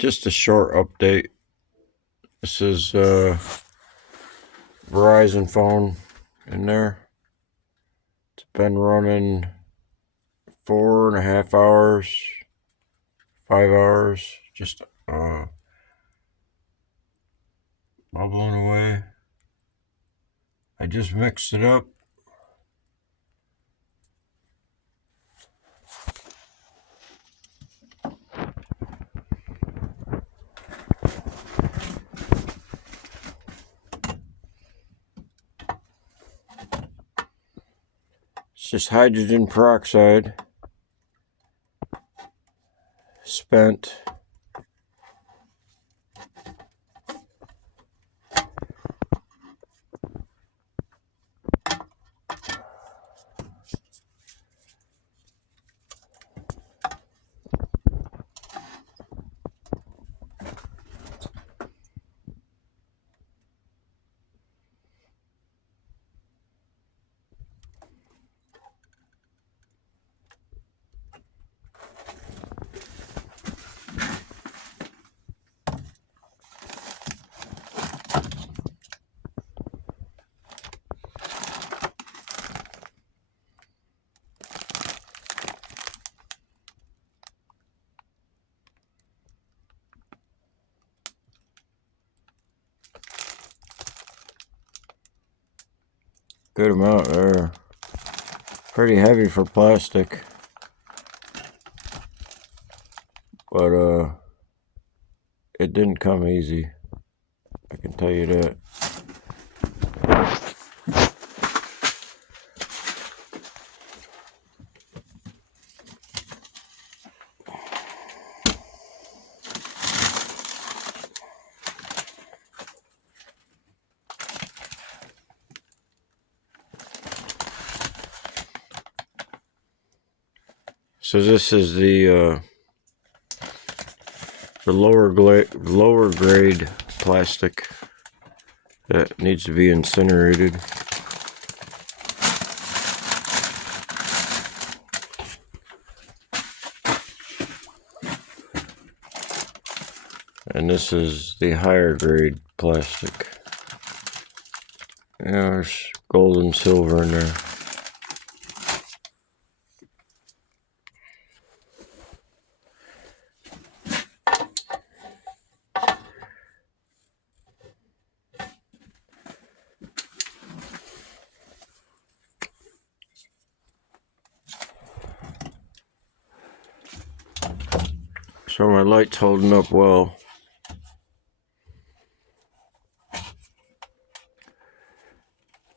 Just a short update. This is Verizon phone in there. It's been running 4.5 hours, 5 hours, just bubbling away. I just mixed it up. It's just hydrogen peroxide, spent. Good amount there. Pretty heavy for plastic. But it didn't come easy. I can tell you that. So this is the lower grade plastic that needs to be incinerated. And this is the higher grade plastic. Yeah, there's gold and silver in there. So my light's holding up well.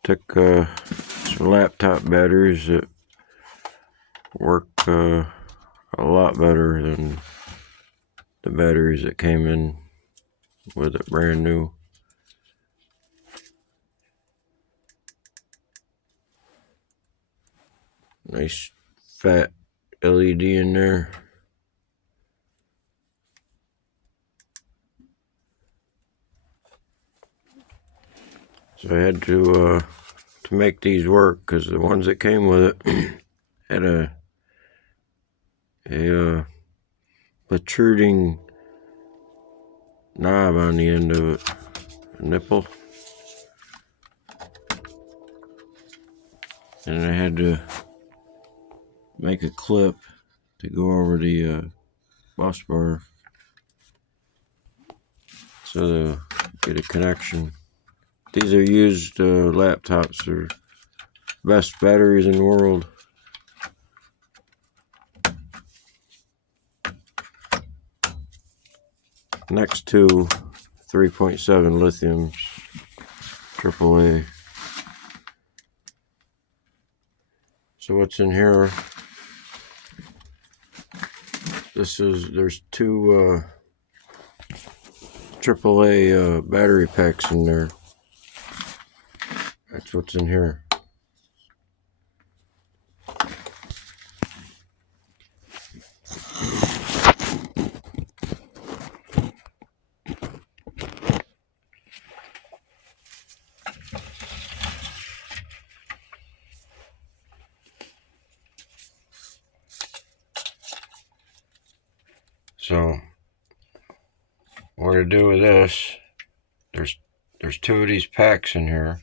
Took some laptop batteries that work a lot better than the batteries that came in with it brand new. Nice fat LED in there. So I had to make these work, because the ones that came with it had a protruding knob on the end of it, a nipple, and I had to make a clip to go over the bus bar so to get a connection. These are used laptops. They're best batteries in the world. Next to 3.7 lithiums, AAA. So what's in here? There's two AAA battery packs in there. That's what's in here. So what to do with this, there's two of these packs in here.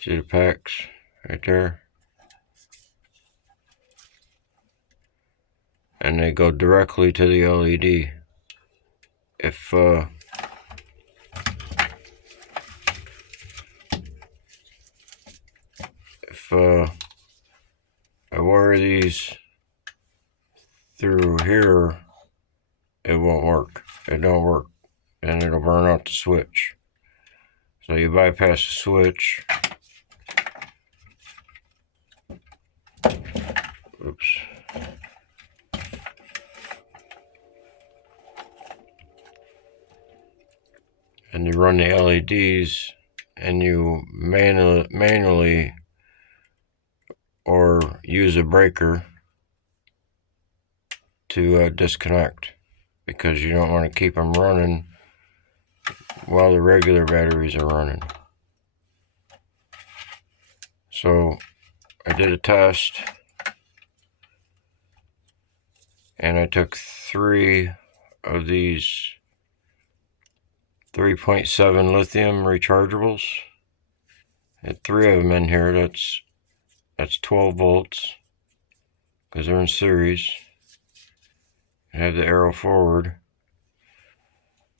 See the packs right there? And they go directly to the LED. If I wire these through here, it won't work. It don't work, and it'll burn out the switch. So you bypass the switch. Oops. And you run the LEDs, and you manually or use a breaker to disconnect, because you don't want to keep them running while the regular batteries are running. So I did a test, and I took 3 of these 3.7 lithium rechargeables. I had 3 of them in here. That's 12 volts, because they're in series. I have the arrow forward,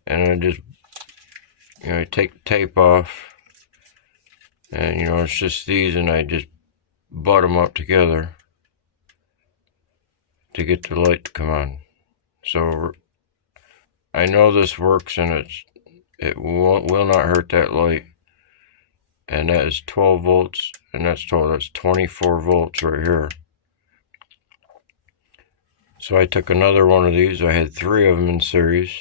and I just, I take the tape off, and it's just these, and I just butt them up together to get the light to come on. So I know this works, and it will not hurt that light. And that is 12 volts, and that's 24 volts right here. So I took another one of these. I had 3 of them in series.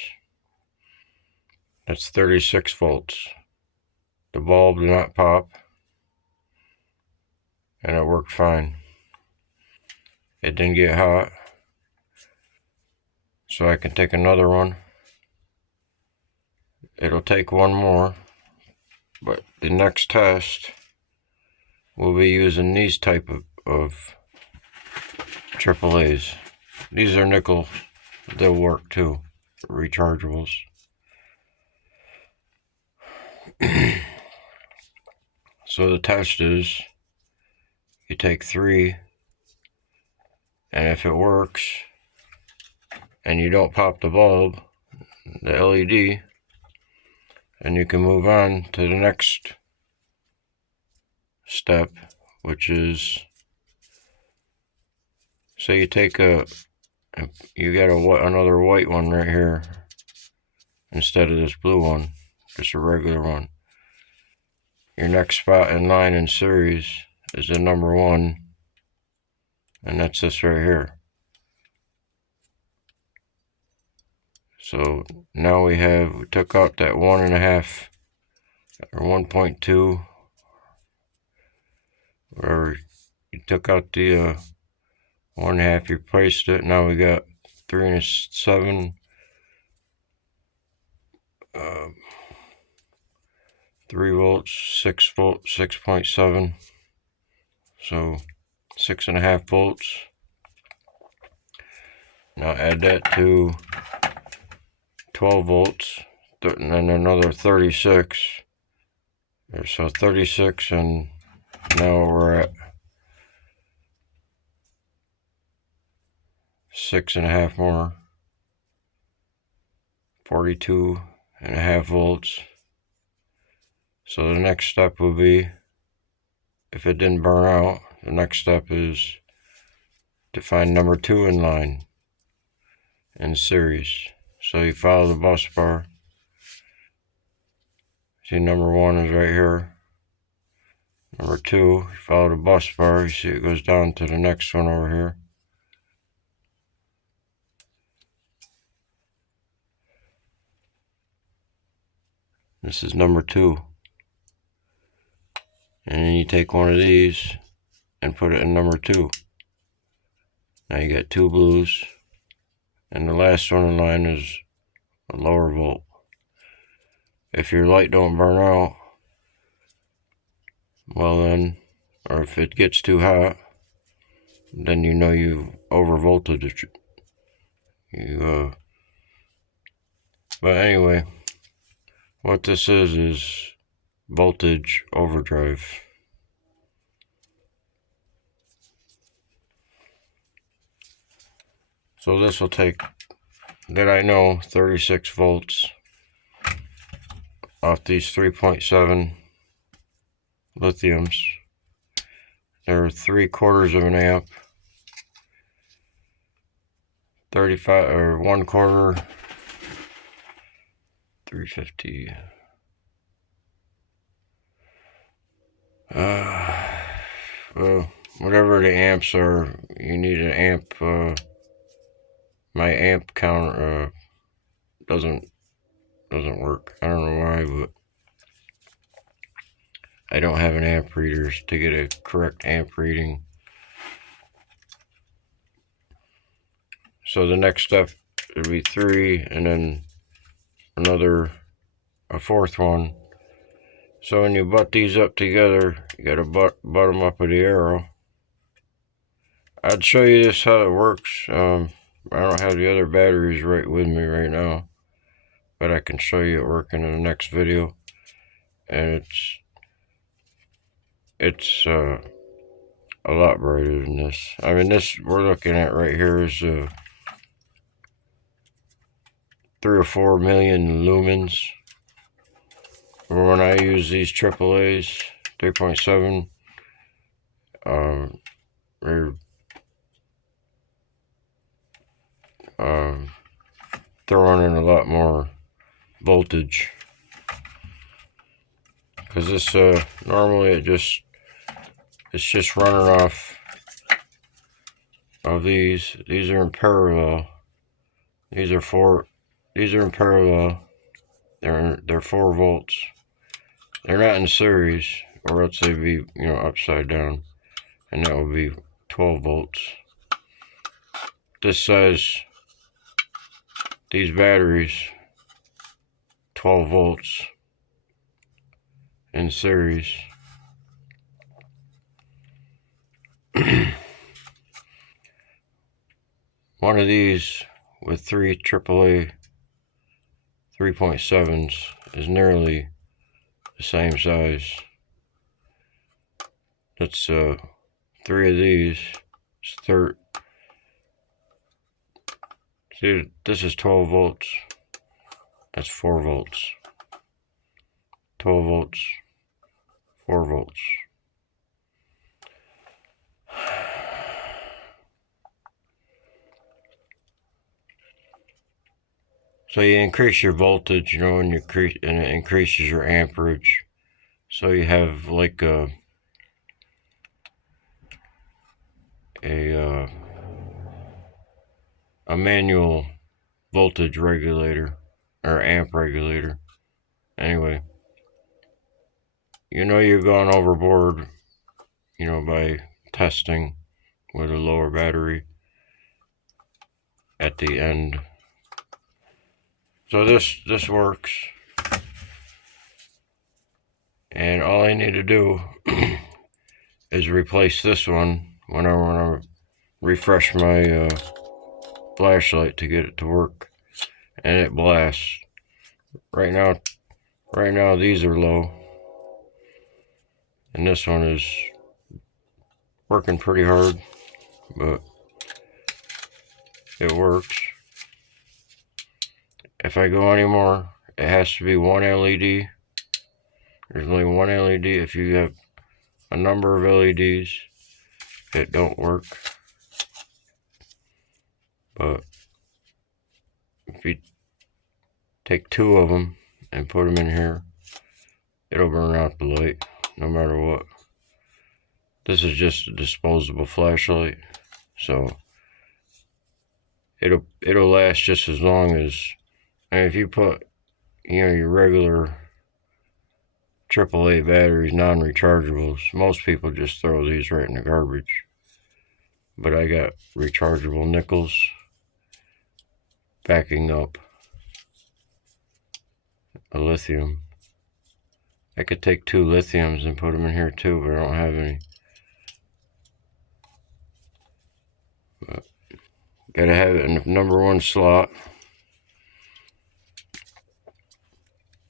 That's 36 volts. The bulb did not pop, and it worked fine. It didn't get hot. So I can take another one. It'll take one more, but the next test we'll be using these type of AAAs. These are nickel. They'll work too, rechargeables. So the test is, you take 3, and if it works and you don't pop the bulb, the LED, and you can move on to the next step, which is, say you take you got another white one right here instead of this blue one, just a regular one. Your next spot in line in series is the number 1, and that's this right here. So now we took out that 1.5 or 1.2, or you took out the 1.5, you replaced it. Now we got 3 and 7, 3 volts, 6 volts, 6.7, so 6.5 volts. Now add that to 12 volts, and then another 36. So 36, and now we're at 6.5 more, 42.5 volts. So the next step will be, if it didn't burn out, the next step is to find number 2 in line in series. So you follow the bus bar. See, number 1 is right here. Number 2, you follow the bus bar, you see it goes down to the next one over here. This is number 2. And then you take one of these and put it in number 2. Now you got 2 blues, and the last one in line is a lower volt. If your light don't burn out, well then, or if it gets too hot, then you know you overvolted it. But anyway, what this is voltage overdrive. So this will take, that I know, 36 volts off these 3.7 lithiums. They're 3/4 of an amp. 35 or 1/4, 350. Well, whatever the amps are, you need an amp. My amp counter doesn't work. I don't know why, but I don't have an amp reader to get a correct amp reading. So the next step would be 3, and then a fourth one. So when you butt these up together, you gotta butt them up with the arrow. I'd show you this how it works. I don't have the other batteries right with me right now, but I can show you it working in the next video. And it's a lot brighter than this. I mean, this we're looking at right here is 3 or 4 million lumens. When I use these AAA's 3.7, they're throwing in a lot more voltage, because this normally it's just running off of these. These are in parallel. These are in parallel. They're 4 volts. They're not in series, or else they'd be, upside down, and that would be 12 volts. This says these batteries 12 volts in series. One of these with 3 AAA 3.7s is nearly the same size. That's 3 of these. See, this is 12 volts. That's 4 volts. 12 volts, 4 volts. So you increase your voltage, and it increases your amperage. So you have like a manual voltage regulator or amp regulator. Anyway, you're going overboard, by testing with a lower battery at the end. So this works, and all I need to do is replace this one when I want to refresh my flashlight to get it to work, and it blasts. Right now these are low, and this one is working pretty hard, but it works. If I go any more, it has to be 1 LED. There's only 1 LED. If you have a number of LEDs, it don't work. But if you take 2 of them and put them in here, it'll burn out the light no matter what. This is just a disposable flashlight, so it'll last just as long as, and if you put your regular AAA batteries, non-rechargeables, most people just throw these right in the garbage. But I got rechargeable nickels backing up a lithium. I could take 2 lithiums and put them in here too, but I don't have any. Gotta have it in the #1 slot.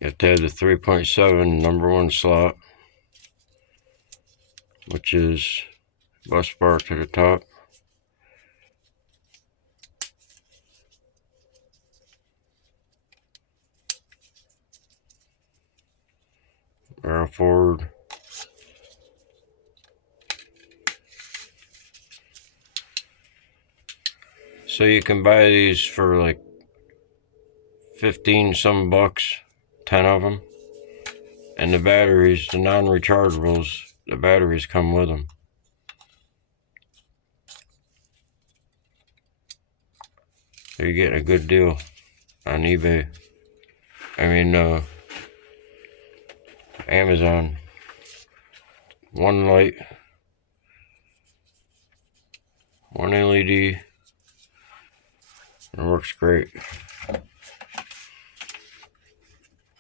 You have to have the 3.7 #1 slot, which is bus bar to the top. Barrel forward. So you can buy these for like 15 some bucks, 10 of them. And the batteries, the non-rechargeables, the batteries come with them. So you're getting a good deal on eBay. I mean, Amazon. One light, one LED. It works great.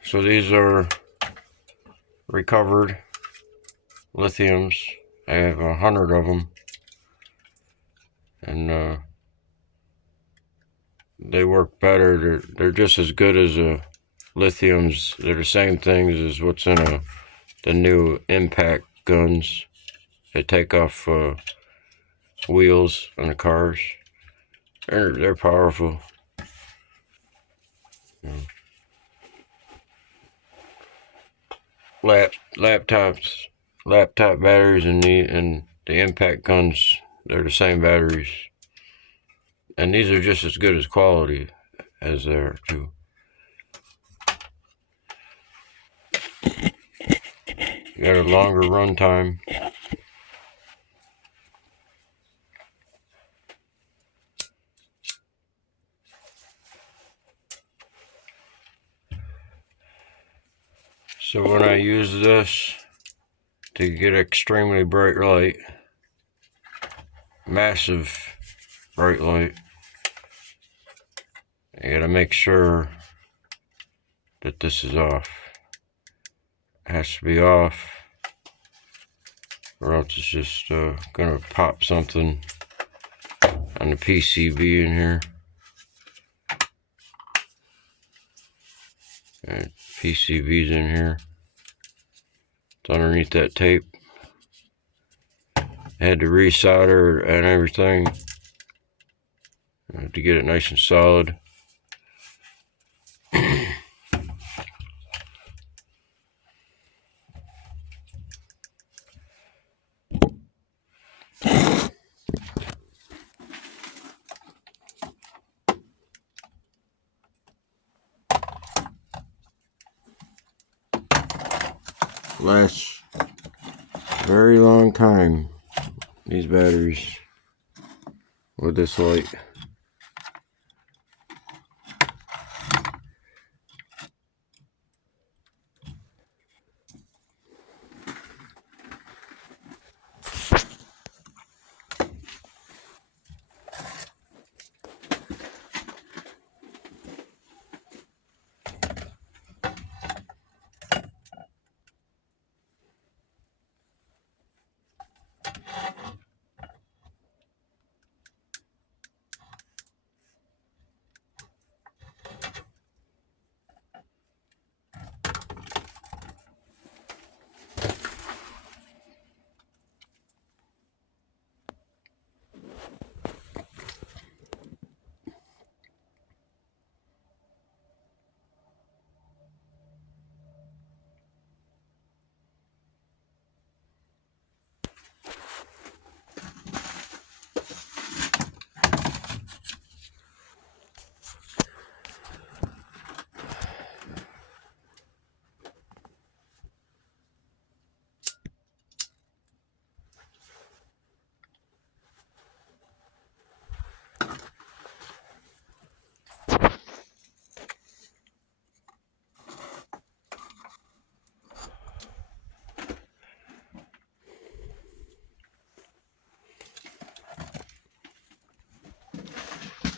So these are recovered lithiums. I have 100 of them, and they work better. They're just as good as lithiums. They're the same things as what's in the new impact guns. They take off wheels on the cars. They're powerful. Laptop batteries and the impact guns, they're the same batteries, and these are just as good as quality as there too. You got a longer run time. So when I use this to get extremely bright light, massive bright light, I gotta make sure that this is off. It has to be off, or else it's just gonna pop something on the PCB in here. And PCB's in here. It's underneath that tape. I had to resolder and everything to get it nice and solid. Lasts a very long time, these batteries, with this light.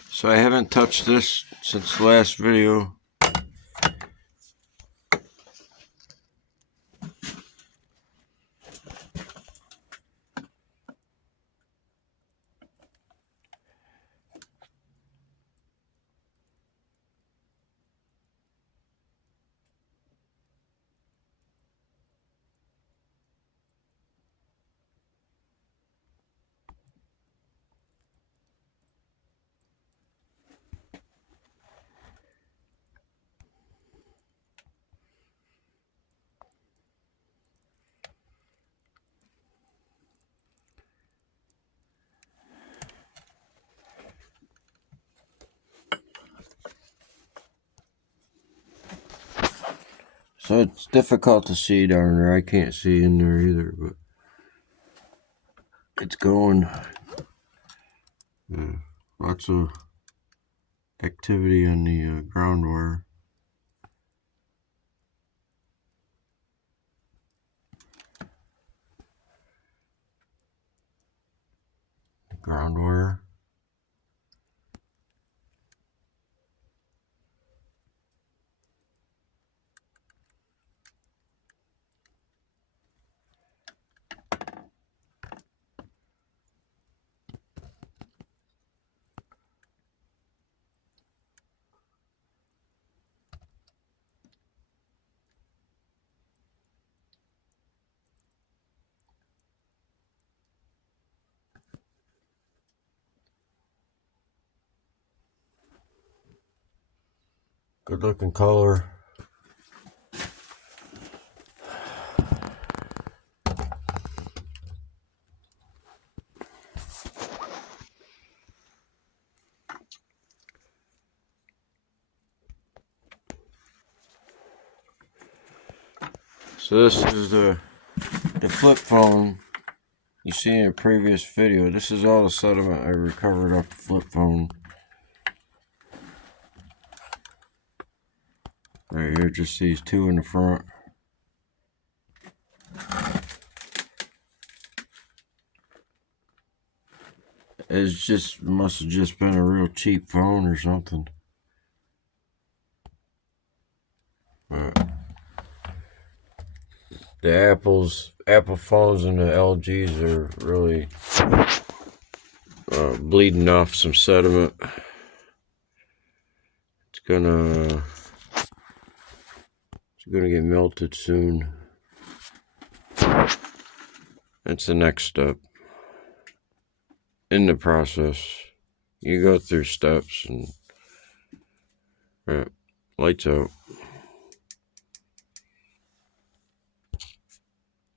So I haven't touched this since the last video. So it's difficult to see down there. I can't see in there either, but it's going. Yeah, lots of activity on the ground wire. Ground wire. Good looking color. So this is the flip phone you see in a previous video. This is all the sediment I recovered off the flip phone. Right here, just these two in the front. Must have just been a real cheap phone or something. But the Apple phones and the LGs are really bleeding off some sediment. It's gonna get melted soon. That's the next step in the process. You go through steps and lights out.